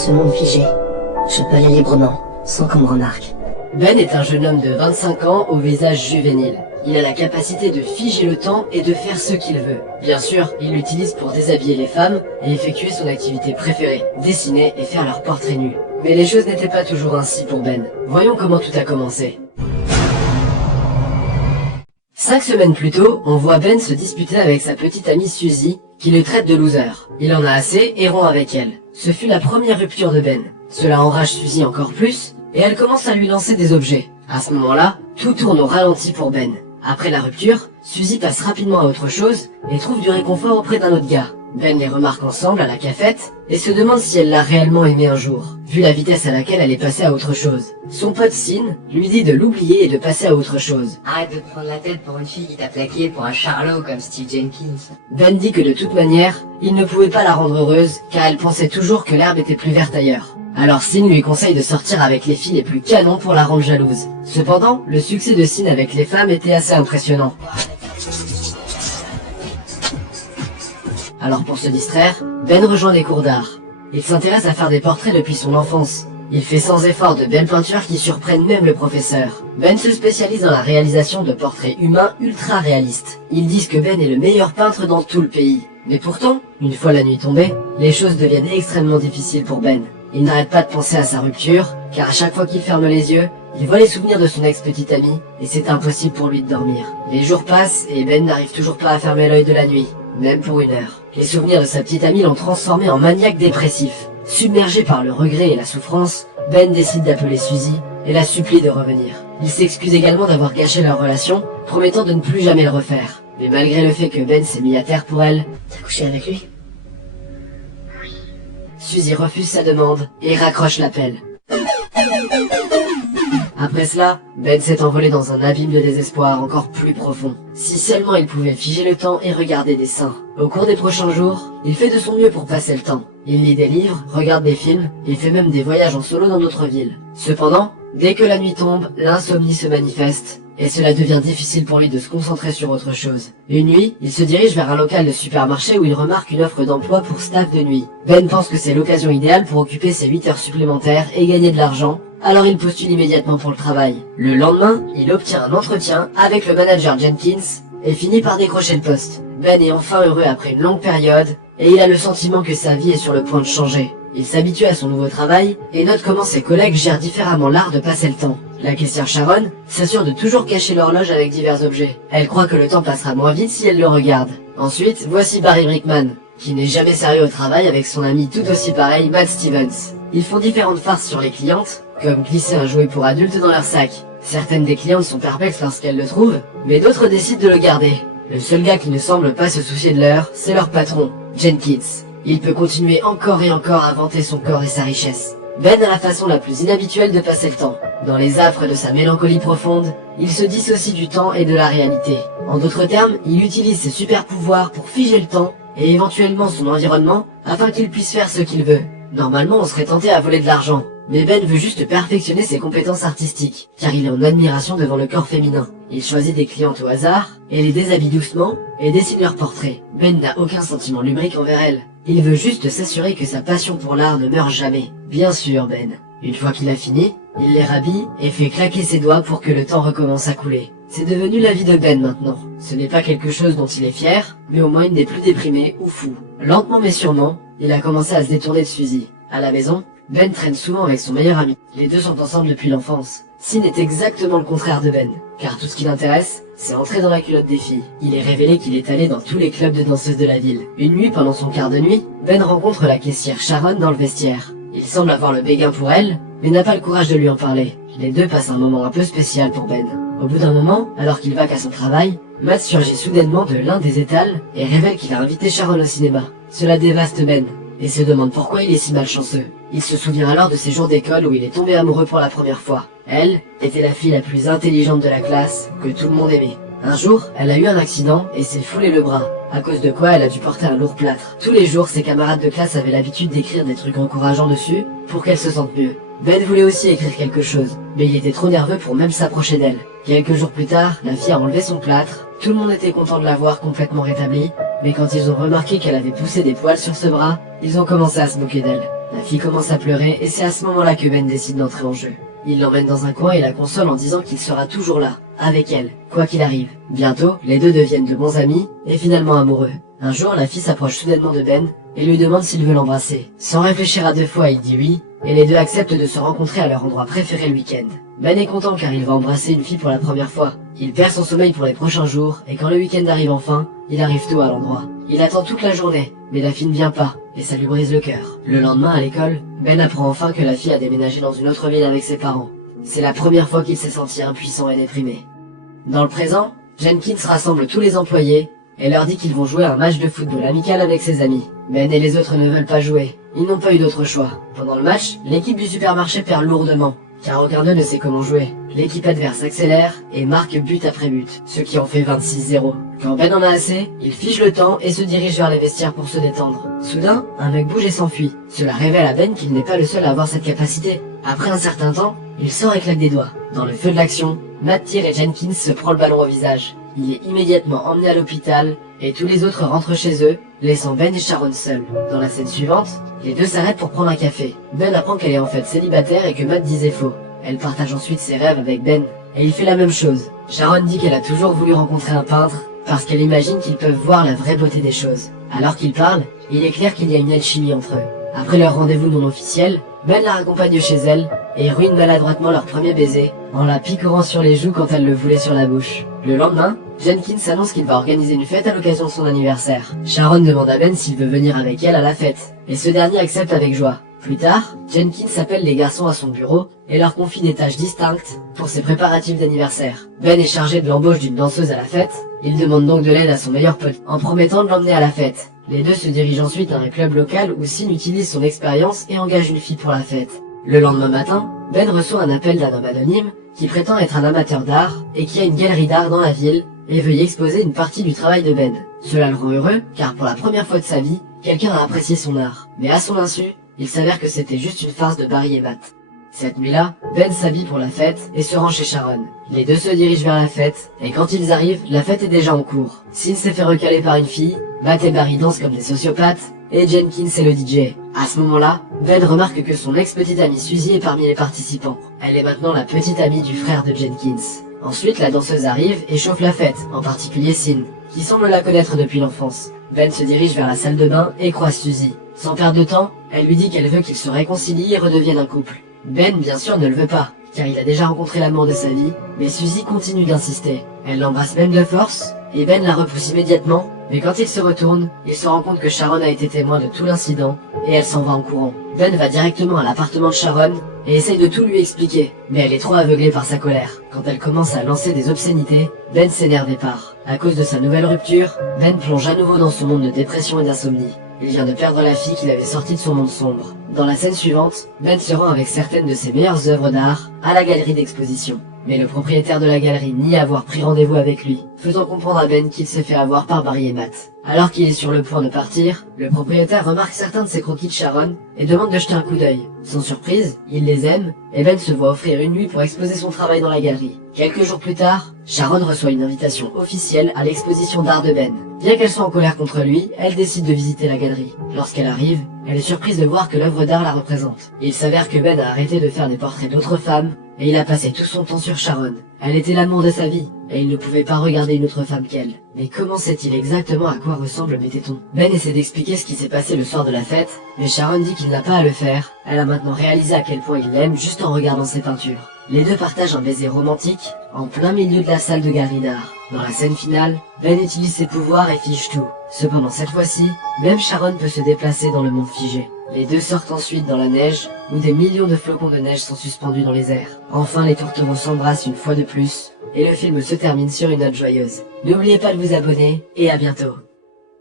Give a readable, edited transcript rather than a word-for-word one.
ce monde figé. Je peux aller librement, sans qu'on me remarque. Ben est un jeune homme de 25 ans au visage juvénile. Il a la capacité de figer le temps et de faire ce qu'il veut. Bien sûr, il l'utilise pour déshabiller les femmes et effectuer son activité préférée, dessiner et faire leurs portraits nus. Mais les choses n'étaient pas toujours ainsi pour Ben. Voyons comment tout a commencé. 5 semaines plus tôt, on voit Ben se disputer avec sa petite amie Suzy, qui le traite de loser. Il en a assez et rompt avec elle. Ce fut la première rupture de Ben. Cela enrage Suzy encore plus, et elle commence à lui lancer des objets. À ce moment-là, tout tourne au ralenti pour Ben. Après la rupture, Suzy passe rapidement à autre chose et trouve du réconfort auprès d'un autre gars. Ben les remarque ensemble à la cafette et se demande si elle l'a réellement aimé un jour, vu la vitesse à laquelle elle est passée à autre chose. Son pote Sin lui dit de l'oublier et de passer à autre chose. Arrête de te prendre la tête pour une fille qui t'a plaqué pour un charlot comme Steve Jenkins. Ben dit que de toute manière, il ne pouvait pas la rendre heureuse car elle pensait toujours que l'herbe était plus verte ailleurs. Alors Sin lui conseille de sortir avec les filles les plus canons pour la rendre jalouse. Cependant, le succès de Sin avec les femmes était assez impressionnant. Alors pour se distraire, Ben rejoint les cours d'art. Il s'intéresse à faire des portraits depuis son enfance. Il fait sans effort de belles peintures qui surprennent même le professeur. Ben se spécialise dans la réalisation de portraits humains ultra réalistes. Ils disent que Ben est le meilleur peintre dans tout le pays. Mais pourtant, une fois la nuit tombée, les choses deviennent extrêmement difficiles pour Ben. Il n'arrête pas de penser à sa rupture, car à chaque fois qu'il ferme les yeux, il voit les souvenirs de son ex-petite amie, et c'est impossible pour lui de dormir. Les jours passent, et Ben n'arrive toujours pas à fermer l'œil de la nuit, même pour une heure. Les souvenirs de sa petite amie l'ont transformé en maniaque dépressif. Submergé par le regret et la souffrance, Ben décide d'appeler Suzy, et la supplie de revenir. Il s'excuse également d'avoir gâché leur relation, promettant de ne plus jamais le refaire. Mais malgré le fait que Ben s'est mis à terre pour elle, T'as couché avec lui? Suzy refuse sa demande et raccroche l'appel. Après cela, Ben s'est envolé dans un abîme de désespoir encore plus profond. Si seulement il pouvait figer le temps et regarder des seins. Au cours des prochains jours, il fait de son mieux pour passer le temps. Il lit des livres, regarde des films, et fait même des voyages en solo dans d'autres villes. Cependant, dès que la nuit tombe, l'insomnie se manifeste, et cela devient difficile pour lui de se concentrer sur autre chose. Une nuit, il se dirige vers un local de supermarché où il remarque une offre d'emploi pour staff de nuit. Ben pense que c'est l'occasion idéale pour occuper ses 8 heures supplémentaires et gagner de l'argent, alors il postule immédiatement pour le travail. Le lendemain, il obtient un entretien avec le manager Jenkins et finit par décrocher le poste. Ben est enfin heureux après une longue période, et il a le sentiment que sa vie est sur le point de changer. Il s'habitue à son nouveau travail et note comment ses collègues gèrent différemment l'art de passer le temps. La caissière Sharon s'assure de toujours cacher l'horloge avec divers objets. Elle croit que le temps passera moins vite si elle le regarde. Ensuite, voici Barry Brickman, qui n'est jamais sérieux au travail avec son ami tout aussi pareil, Matt Stevens. Ils font différentes farces sur les clientes, comme glisser un jouet pour adultes dans leur sac. Certaines des clientes sont perplexes lorsqu'elles le trouvent, mais d'autres décident de le garder. Le seul gars qui ne semble pas se soucier de l'heure, c'est leur patron, Jenkins. Il peut continuer encore et encore à vanter son corps et sa richesse. Ben a la façon la plus inhabituelle de passer le temps. Dans les affres de sa mélancolie profonde, il se dissocie du temps et de la réalité. En d'autres termes, il utilise ses super pouvoirs pour figer le temps et éventuellement son environnement afin qu'il puisse faire ce qu'il veut. Normalement, on serait tenté à voler de l'argent, mais Ben veut juste perfectionner ses compétences artistiques, car il est en admiration devant le corps féminin. Il choisit des clientes au hasard, et les déshabille doucement, et dessine leurs portraits. Ben n'a aucun sentiment lubrique envers elle. Il veut juste s'assurer que sa passion pour l'art ne meurt jamais. Bien sûr, Ben. Une fois qu'il a fini, il les rhabille et fait claquer ses doigts pour que le temps recommence à couler. C'est devenu la vie de Ben maintenant. Ce n'est pas quelque chose dont il est fier, mais au moins il n'est plus déprimé ou fou. Lentement mais sûrement, il a commencé à se détourner de Suzy. À la maison, Ben traîne souvent avec son meilleur ami. Les deux sont ensemble depuis l'enfance. Sin est exactement le contraire de Ben, car tout ce qui l'intéresse, c'est entrer dans la culotte des filles. Il est révélé qu'il est allé dans tous les clubs de danseuses de la ville. Une nuit, pendant son quart de nuit, Ben rencontre la caissière Sharon dans le vestiaire. Il semble avoir le béguin pour elle, mais n'a pas le courage de lui en parler. Les deux passent un moment un peu spécial pour Ben. Au bout d'un moment, alors qu'il vaque à son travail, Matt surgit soudainement de l'un des étals et révèle qu'il a invité Sharon au cinéma. Cela dévaste Ben, et se demande pourquoi il est si malchanceux. Il se souvient alors de ses jours d'école où il est tombé amoureux pour la première fois. Elle était la fille la plus intelligente de la classe, que tout le monde aimait. Un jour, elle a eu un accident et s'est foulé le bras, à cause de quoi elle a dû porter un lourd plâtre. Tous les jours, ses camarades de classe avaient l'habitude d'écrire des trucs encourageants dessus pour qu'elle se sente mieux. Ben voulait aussi écrire quelque chose, mais il était trop nerveux pour même s'approcher d'elle. Quelques jours plus tard, la fille a enlevé son plâtre, tout le monde était content de la voir complètement rétablie, mais quand ils ont remarqué qu'elle avait poussé des poils sur ce bras, ils ont commencé à se moquer d'elle. La fille commence à pleurer et c'est à ce moment-là que Ben décide d'entrer en jeu. Il l'emmène dans un coin et la console en disant qu'il sera toujours là, avec elle, quoi qu'il arrive. Bientôt, les deux deviennent de bons amis et finalement amoureux. Un jour, la fille s'approche soudainement de Ben et lui demande s'il veut l'embrasser. Sans réfléchir à deux fois, il dit oui, et les deux acceptent de se rencontrer à leur endroit préféré le week-end. Ben est content car il va embrasser une fille pour la première fois. Il perd son sommeil pour les prochains jours, et quand le week-end arrive enfin, il arrive tôt à l'endroit. Il attend toute la journée, mais la fille ne vient pas, et ça lui brise le cœur. Le lendemain à l'école, Ben apprend enfin que la fille a déménagé dans une autre ville avec ses parents. C'est la première fois qu'il s'est senti impuissant et déprimé. Dans le présent, Jenkins rassemble tous les employés, et leur dit qu'ils vont jouer un match de football amical avec ses amis. Ben et les autres ne veulent pas jouer. Ils n'ont pas eu d'autre choix. Pendant le match, l'équipe du supermarché perd lourdement, car aucun d'eux ne sait comment jouer. L'équipe adverse accélère et marque but après but, ce qui en fait 26-0. Quand Ben en a assez, il fige le temps et se dirige vers les vestiaires pour se détendre. Soudain, un mec bouge et s'enfuit. Cela révèle à Ben qu'il n'est pas le seul à avoir cette capacité. Après un certain temps, il sort et claque des doigts. Dans le feu de l'action, Matt tire et Jenkins se prend le ballon au visage. Il est immédiatement emmené à l'hôpital et tous les autres rentrent chez eux, laissant Ben et Sharon seuls. Dans la scène suivante, les deux s'arrêtent pour prendre un café. Ben apprend qu'elle est en fait célibataire et que Matt disait faux. Elle partage ensuite ses rêves avec Ben, et il fait la même chose. Sharon dit qu'elle a toujours voulu rencontrer un peintre, parce qu'elle imagine qu'ils peuvent voir la vraie beauté des choses. Alors qu'ils parlent, il est clair qu'il y a une alchimie entre eux. Après leur rendez-vous non officiel, Ben la raccompagne chez elle, et ruine maladroitement leur premier baiser, en la picorant sur les joues quand elle le voulait sur la bouche. Le lendemain, Jenkins annonce qu'il va organiser une fête à l'occasion de son anniversaire. Sharon demande à Ben s'il veut venir avec elle à la fête, et ce dernier accepte avec joie. Plus tard, Jenkins appelle les garçons à son bureau et leur confie des tâches distinctes pour ses préparatifs d'anniversaire. Ben est chargé de l'embauche d'une danseuse à la fête, il demande donc de l'aide à son meilleur pote en promettant de l'emmener à la fête. Les deux se dirigent ensuite à un club local où Sin utilise son expérience et engage une fille pour la fête. Le lendemain matin, Ben reçoit un appel d'un homme anonyme qui prétend être un amateur d'art et qui a une galerie d'art dans la ville et veut y exposer une partie du travail de Ben. Cela le rend heureux car pour la première fois de sa vie, quelqu'un a apprécié son art. Mais à son insu, il s'avère que c'était juste une farce de Barry et Matt. Cette nuit-là, Ben s'habille pour la fête et se rend chez Sharon. Les deux se dirigent vers la fête, et quand ils arrivent, la fête est déjà en cours. Sin s'est fait recaler par une fille, Matt et Barry dansent comme des sociopathes, et Jenkins est le DJ. À ce moment-là, Ben remarque que son ex-petite amie Suzy est parmi les participants. Elle est maintenant la petite amie du frère de Jenkins. Ensuite, la danseuse arrive et chauffe la fête, en particulier Sin, qui semble la connaître depuis l'enfance. Ben se dirige vers la salle de bain et croise Suzy. Sans perdre de temps, elle lui dit qu'elle veut qu'ils se réconcilient et redeviennent un couple. Ben, bien sûr, ne le veut pas, car il a déjà rencontré l'amour de sa vie, mais Suzy continue d'insister. Elle l'embrasse même de force, et Ben la repousse immédiatement, mais quand il se retourne, il se rend compte que Sharon a été témoin de tout l'incident, et elle s'en va en courant. Ben va directement à l'appartement de Sharon, et essaye de tout lui expliquer, mais elle est trop aveuglée par sa colère. Quand elle commence à lancer des obscénités, Ben s'énerve et part. À cause de sa nouvelle rupture, Ben plonge à nouveau dans son monde de dépression et d'insomnie. Il vient de perdre la fille qu'il avait sortie de son monde sombre. Dans la scène suivante, Ben se rend avec certaines de ses meilleures œuvres d'art à la galerie d'exposition. Mais le propriétaire de la galerie nie avoir pris rendez-vous avec lui, faisant comprendre à Ben qu'il s'est fait avoir par Barry et Matt. Alors qu'il est sur le point de partir, le propriétaire remarque certains de ses croquis de Sharon et demande de jeter un coup d'œil. Sans surprise, il les aime et Ben se voit offrir une nuit pour exposer son travail dans la galerie. Quelques jours plus tard, Sharon reçoit une invitation officielle à l'exposition d'art de Ben. Bien qu'elle soit en colère contre lui, elle décide de visiter la galerie. Lorsqu'elle arrive, elle est surprise de voir que l'œuvre d'art la représente. Il s'avère que Ben a arrêté de faire des portraits d'autres femmes, et il a passé tout son temps sur Sharon. Elle était l'amour de sa vie, et il ne pouvait pas regarder une autre femme qu'elle. Mais comment sait-il exactement à quoi ressemble Bététon? Ben essaie d'expliquer ce qui s'est passé le soir de la fête, mais Sharon dit qu'il n'a pas à le faire. Elle a maintenant réalisé à quel point il l'aime juste en regardant ses peintures. Les deux partagent un baiser romantique, en plein milieu de la salle de galerie d'art. Dans la scène finale, Ben utilise ses pouvoirs et fige tout. Cependant cette fois-ci, même Sharon peut se déplacer dans le monde figé. Les deux sortent ensuite dans la neige, où des millions de flocons de neige sont suspendus dans les airs. Enfin, les tourtereaux s'embrassent une fois de plus, et le film se termine sur une note joyeuse. N'oubliez pas de vous abonner, et à bientôt.